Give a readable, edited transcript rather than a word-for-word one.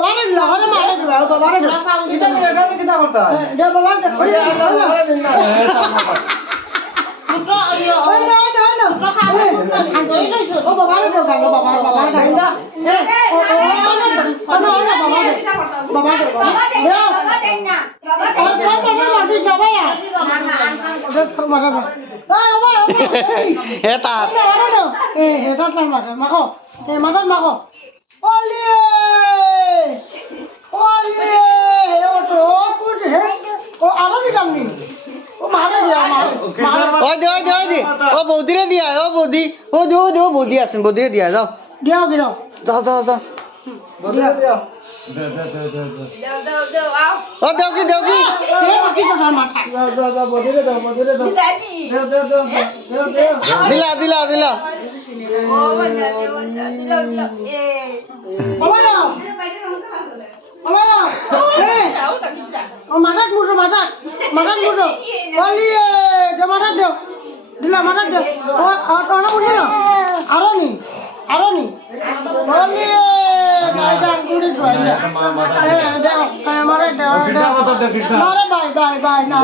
বাবারে লাগালে মারা দিবা বাবারে কিতা এটা কিতা করতা দে বাবা দে ওই আরে দিন না ছোট আইও ওই না আন্দই লইছো ও বাবারে দে বাবা দেই না ও বাবা দেই না বাবা মাদি যাবায়া মারা না বাবা এটা এটা তার মাখো মাখো ওলিয়ে ও তো কুড হে ও আরো দিলাম নি ও মারে দিয়া ওই দে ও বৌদিরে দিয়া ও বৌদি ও দে বৌদি আছেন বৌদিরে দিয়া যাও দিও যাও বদলে দিও ও দেও কি এ বাকি তো তার মাথা দাও বদলে দাও দিলা ওমায়া ও মাথাত মুড়ো ওলিয়ে দে মাথাত দিও দিলা মাথাত দিও ও আরো উঠিলো আরো নি ওলিয়ে গাইডা গুড়ি ড্রাইলা দে মারে দে মারে বাই না